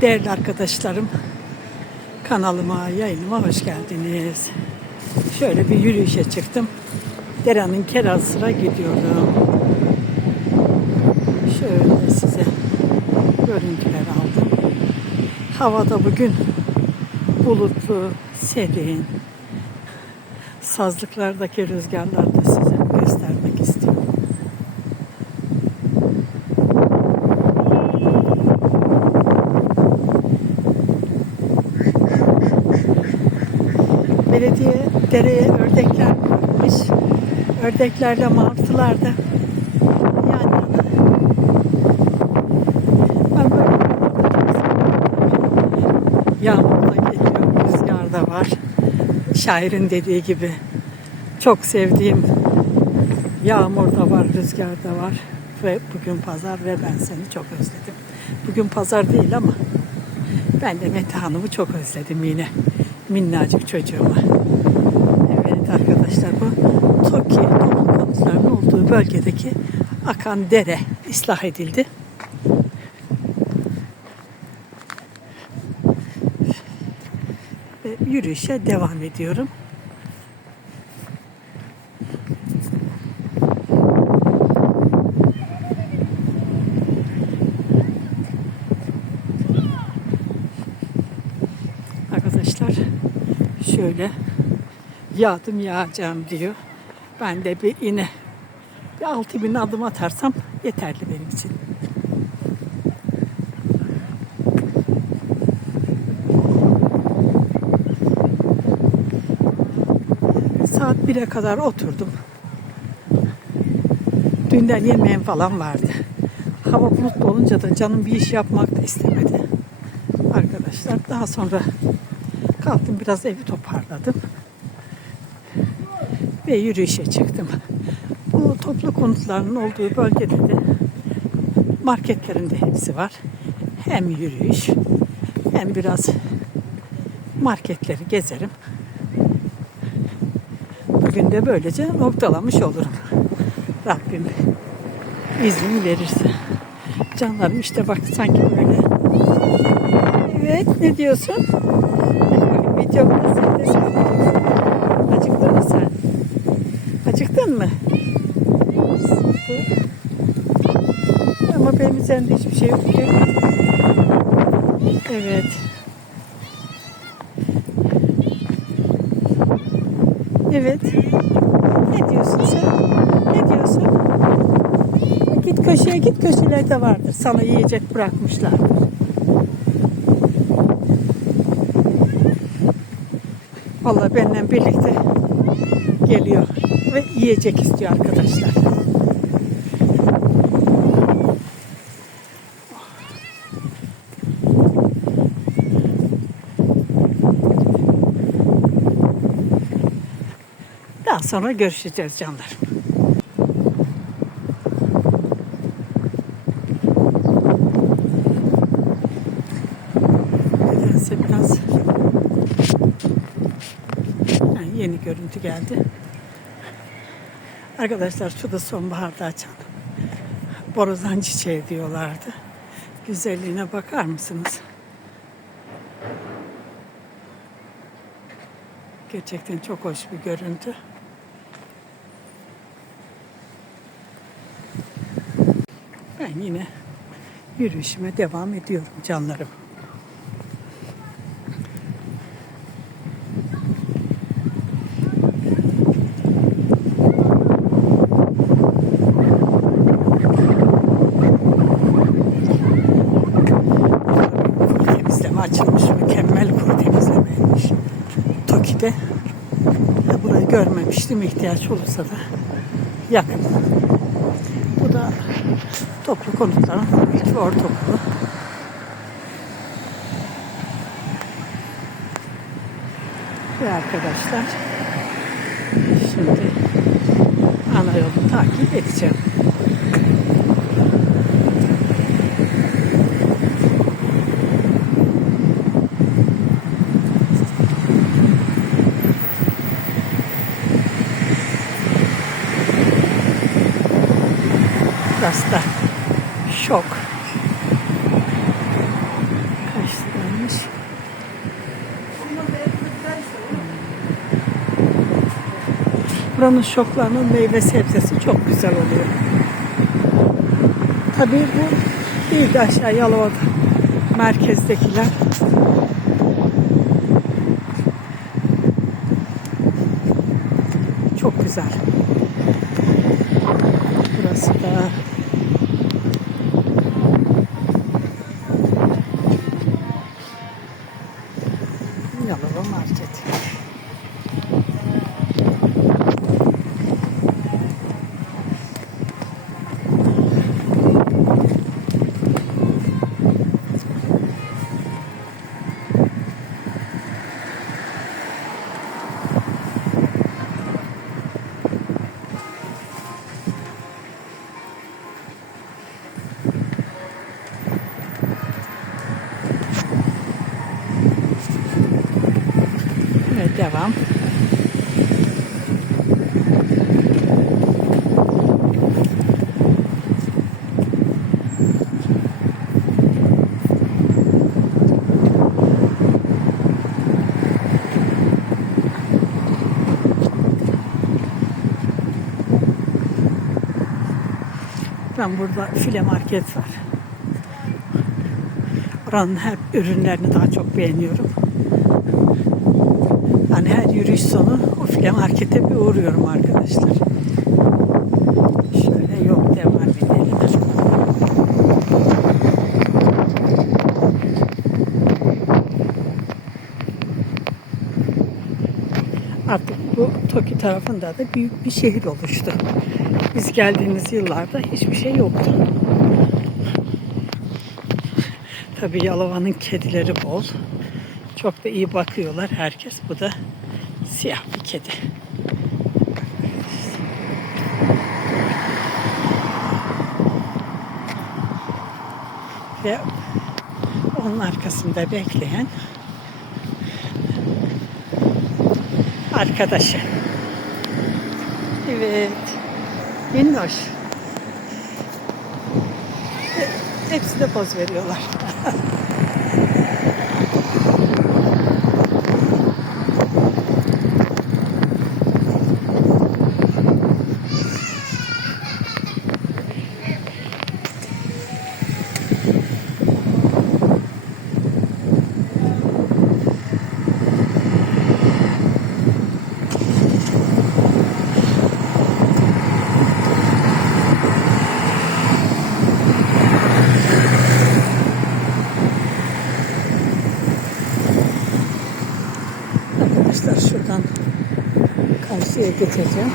Değerli arkadaşlarım, kanalıma, yayınıma hoş geldiniz. Şöyle bir yürüyüşe çıktım. Derenin kerasına gidiyorum. Şöyle size görüntüler aldım. Havada bugün bulutlu, serin. Sazlıklardaki rüzgarları da size dereye ördekler. Ördeklerle martılar da yan yana. Ben böyle Yağmur da geliyor, rüzgar da var. Şairin dediği gibi çok sevdiğim yağmur da var, rüzgar da var. Ve bugün pazar ve ben seni çok özledim. Bugün pazar değil ama ben de Mete Hanım'ı çok özledim yine. Minnacık çocuğumu. Arkadaşlar bu Toki konutların olduğu bölgedeki akan dere ıslah edildi. Ve yürüyüşe devam ediyorum. Arkadaşlar şöyle yağdım yağacağım diyor. Ben de bir yine bir altı bin adım atarsam yeterli benim için. Saat 1'e kadar oturdum. Dünden yemeğim falan vardı. Hava bulutlu olunca da canım bir iş yapmak da istemedi. Arkadaşlar daha sonra kalktım biraz evi toparladım. Ve yürüyüşe çıktım. Bu toplu konutların olduğu bölgede de marketlerinde hepsi var. Hem yürüyüş hem biraz marketleri gezerim. Bugün de böylece noktalamış olurum. Rabbim izin verirse. Canlarım işte bak sanki böyle. Evet ne diyorsun? Bakayım videomda sen de. Acıktın mı sen? Acıktın mı? Ama benim üzerimde hiçbir şey yok ki. Evet. Evet. Ne diyorsun sen? Ne diyorsun? Git köşeye git köşelerde vardır. Sana yiyecek bırakmışlardır. Vallahi benimle birlikte geliyor ve yiyecek istiyor arkadaşlar. Daha sonra görüşeceğiz canlar. Nedense biraz yeni görüntü geldi. Arkadaşlar şu da sonbaharda açan borazan çiçeği diyorlardı. Güzelliğine bakar mısınız? Gerçekten çok hoş bir görüntü. Ben yine yürüyüşüme devam ediyorum canlarım. Toki'de. Ha, Burayı görmemiştim. ihtiyaç olursa da yakın. Bu da toplu konutların ilk ortaokulu. Ve arkadaşlar şimdi ana yolu takip edeceğim. Burası da şok. Buranın şoklarının meyve sebzesi çok güzel oluyor. Tabii bu değil de aşağı Yalova'da merkezdekiler. Çok güzel. Burası da Ben burada file market var. Oranın hep ürünlerini daha çok beğeniyorum. Yani her yürüyüş sonu o file markete bir uğruyorum arkadaşlar. Şöyle yok devam edelim. Artık bu Toki tarafında da büyük bir şehir oluştu. Biz geldiğimiz yıllarda hiçbir şey yoktu. Tabii Yalova'nın kedileri bol. Çok da iyi bakıyorlar herkes. Bu da siyah bir kedi. Ve onun arkasında bekleyen arkadaşı. Evet. Minnoş. He- Hepsi de poz veriyorlar. Arkadaşlar şuradan karşıya geçeceğim.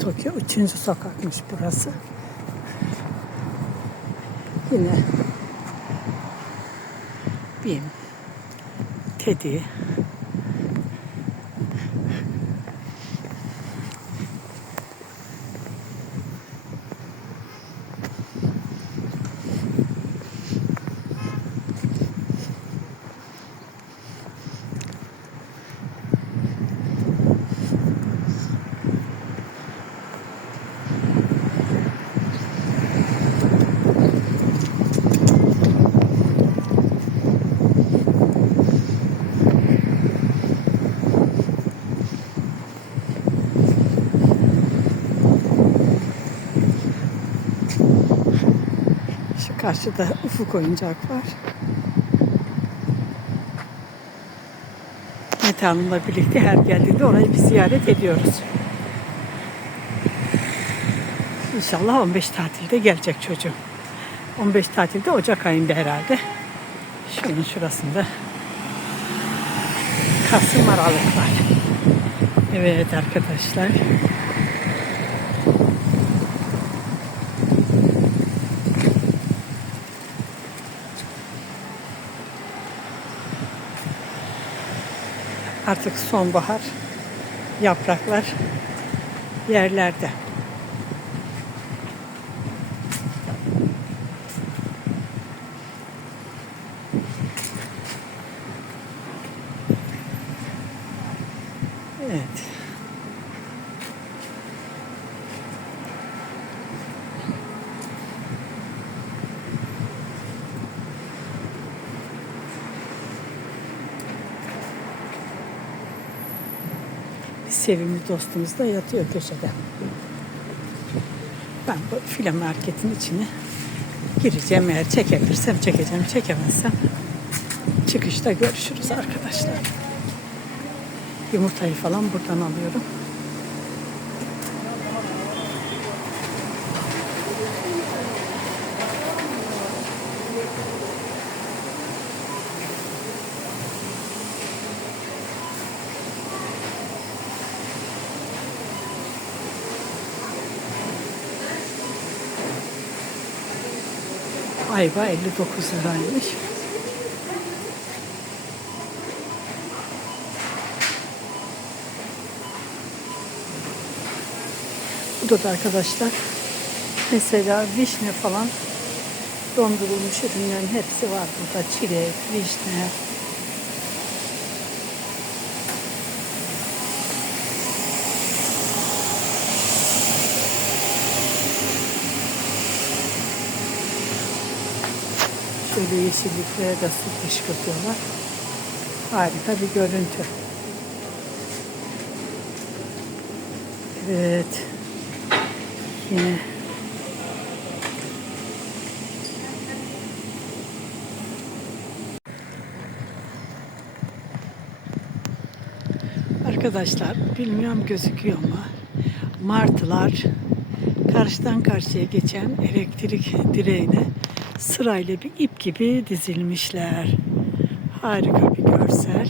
Tokyo 3. sokakmış burası. Yine BİM, Teddy, karşıda ufuk oyuncak var. Mete Hanım'la birlikte her geldiğinde orayı bir ziyaret ediyoruz. İnşallah 15 tatilde gelecek çocuğum. 15 tatilde Ocak ayında herhalde. Şunun şurasında Kasım Aralık var. Evet arkadaşlar. Artık sonbahar yapraklar yerlerde. Evet. Sevimli dostumuz da yatıyor köşede. Ben bu file marketin içine gireceğim. Eğer çekebilirsem çekeceğim. Çekemezsem çıkışta görüşürüz arkadaşlar. Yumurtayı falan buradan alıyorum. Ayva 59 liraymış. Burada da arkadaşlar mesela vişne falan dondurulmuş ürünlerin hepsi var burada. Çilek, vişne. Şöyle yeşilliklere de su fışkırtıyorlar. Harika bir görüntü. Evet. Yine Arkadaşlar bilmiyorum gözüküyor mu? Martılar karşıdan karşıya geçen elektrik direğine sırayla bir ip gibi dizilmişler. Harika bir görsel.